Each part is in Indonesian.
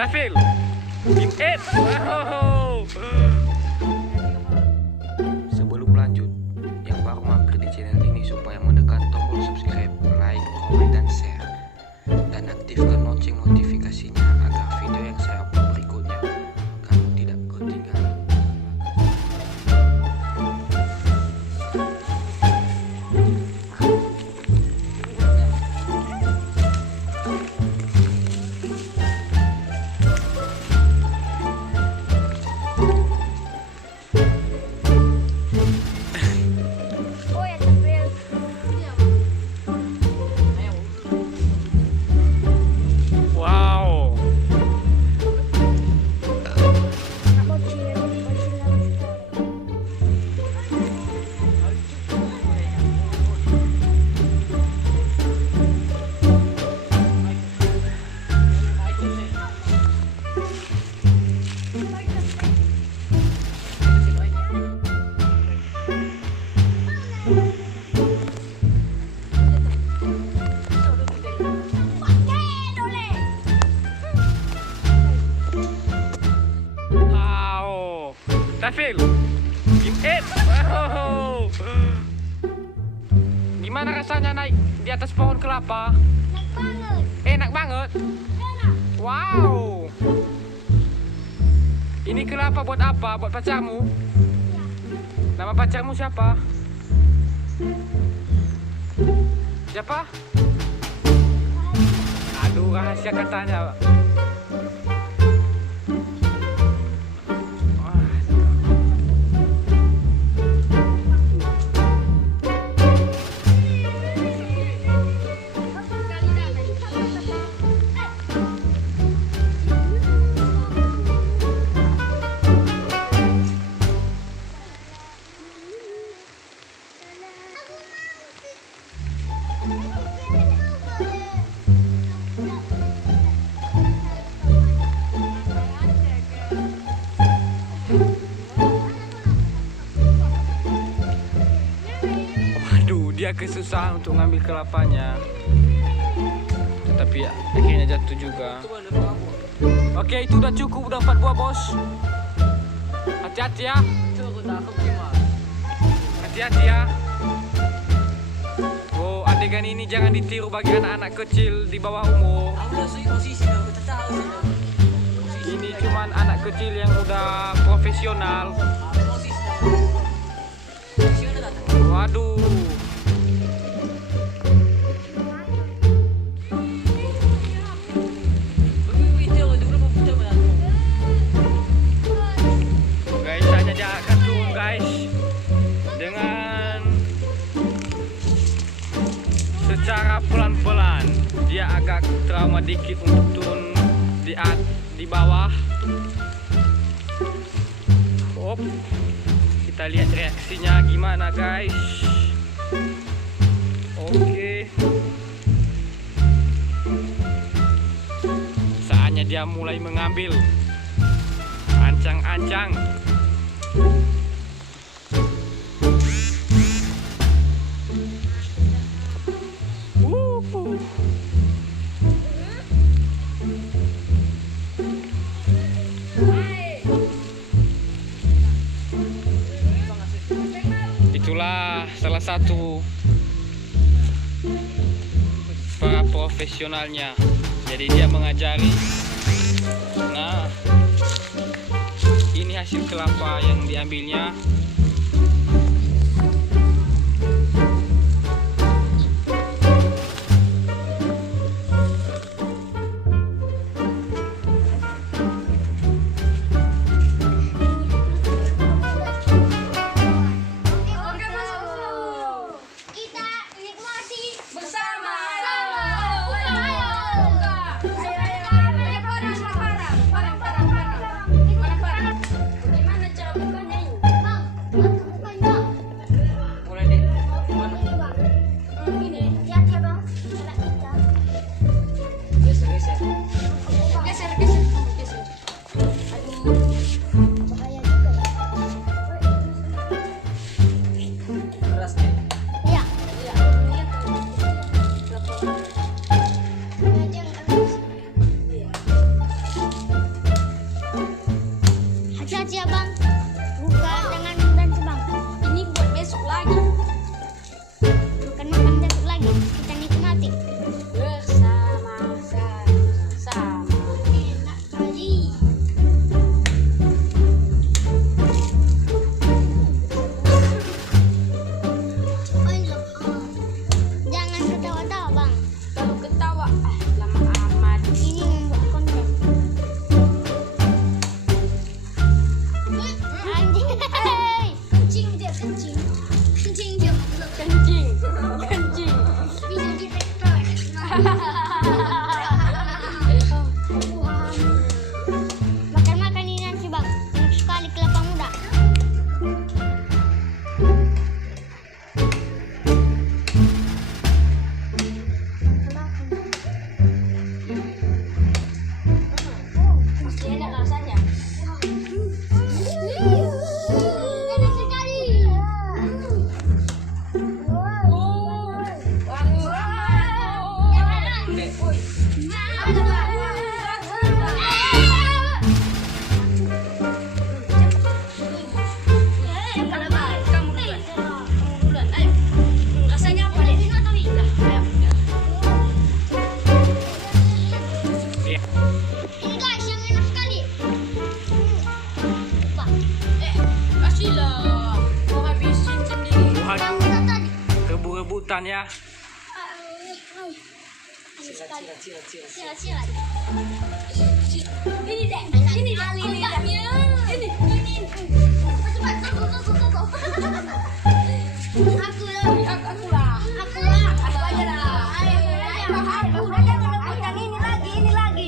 Tafil, Team 8. Wow. Sebelum lanjut, yang baru mampir di channel ini supaya menekan tombol subscribe, like, comment, dan share, dan aktifkan lonceng notifikasinya agar video yang saya upload berikutnya kamu tidak ketinggalan. Tafil, Team 8. Wow. Gimana rasanya naik di atas pohon kelapa? Enak banget. Enak. Wow. Ini kelapa buat apa? Buat pacarmu? Nama pacarmu siapa? Siapa? Aduh, rahasia katanya, Pak. Dia kesusahan untuk ngambil kelapanya, tetapi akhirnya jatuh juga. Oke, itu udah cukup, udah 4 buah, bos. Hati-hati ya. Hati-hati ya. Oh, adegan ini jangan ditiru bagi anak-anak kecil di bawah umur. Ini cuman anak kecil yang udah profesional. Waduh. Secara pelan-pelan, dia agak trauma dikit untuk turun di bawah. Hop, kita lihat reaksinya gimana, guys. Oke, saatnya dia mulai mengambil. Ancang-ancang. Itulah salah satu para profesionalnya. Jadi dia mengajari. Nah, ini hasil kelapa yang diambilnya. Makan-makan ini nanti bang, enak sekali kelapa muda. Masih enak rasanya. Enak sekali. Rasanya apa deh? Ini guys yang enak sekali. Wah, Kasihlah. Mau habisin sendiri. kelapa muda tadi. Rebut-rebutan ya. Silat-silat. Ini deh. Sini deh. Ini. Cepat, aku. Aku lah. Aku aja lah. Aku aja menemukan ini lagi. Ini lagi.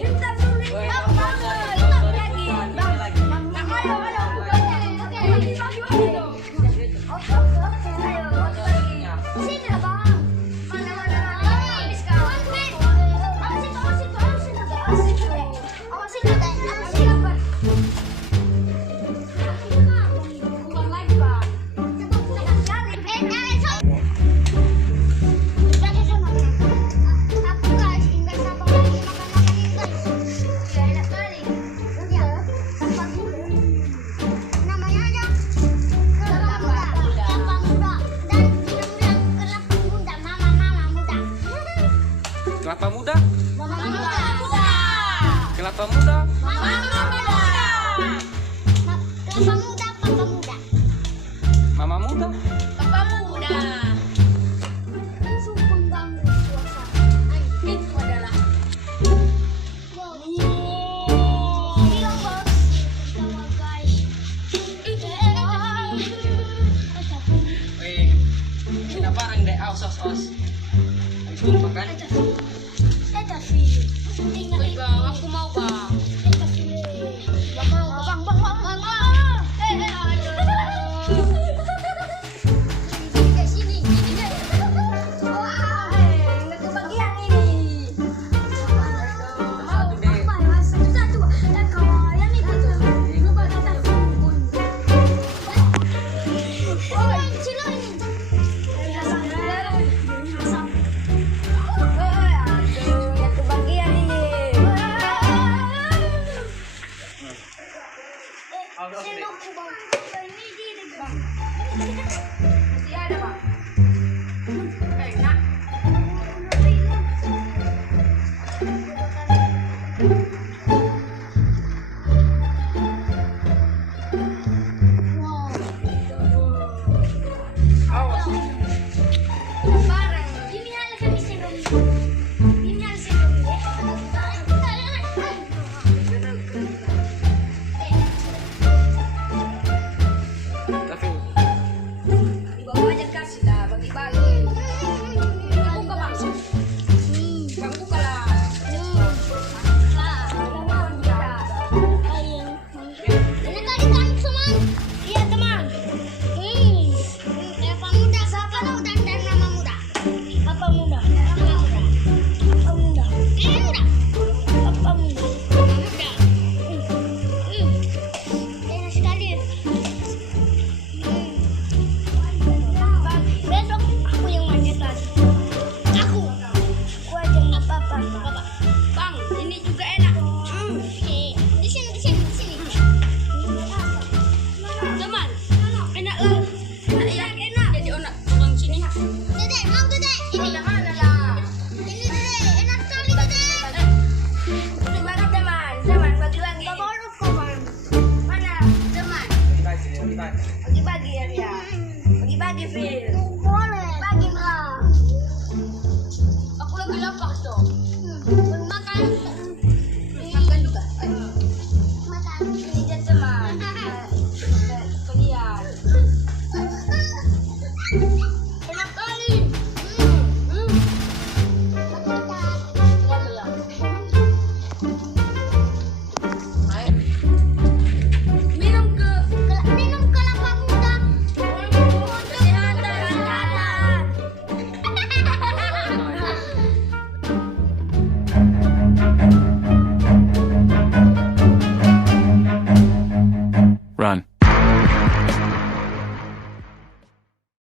Bentar dulu. Namanya aja kelapa muda dan bilang kelapa muda, mama muda. Kelapa muda, Mama muda. kelapa muda, Mama muda. Kelapa muda, papa muda. mama muda. Papa muda. Langsung mengganggu suasana. Itu adalah Iya, bos. Sama guys. Tidak barang deh, os. Habis makan. Woi, Bang, aku mau, Bang. Masih ada, Bang. Enak. Awas. Bareng. Ini harus habisin dulu. Ini harus habisin dulu. Tapi Dibawa aja kasih dah, bagi-bagi. Buka, Bang. Bang, buka lah. Ini tadi kan teman. Iya teman. Kelapa muda, kelapa muda dan mama muda. Papa muda, mama muda. Papa muda. Muda. Papa muda. Mama muda. Enak sekali. Besok aku yang manjat lagi. Aku aja nggak apa-apa. Papa. Bang, ini juga enak. Di sini. Teman, enak lah. Enak. Jadi onak. Bang, sini. Dedek, mau dedek. Ini. Ada mana lah? Ini dedek, enak sekali dedek. Gimana teman, bagi lagi. Mana teman? Bagi-bagi ya dia. Bagi-bagi, Phil.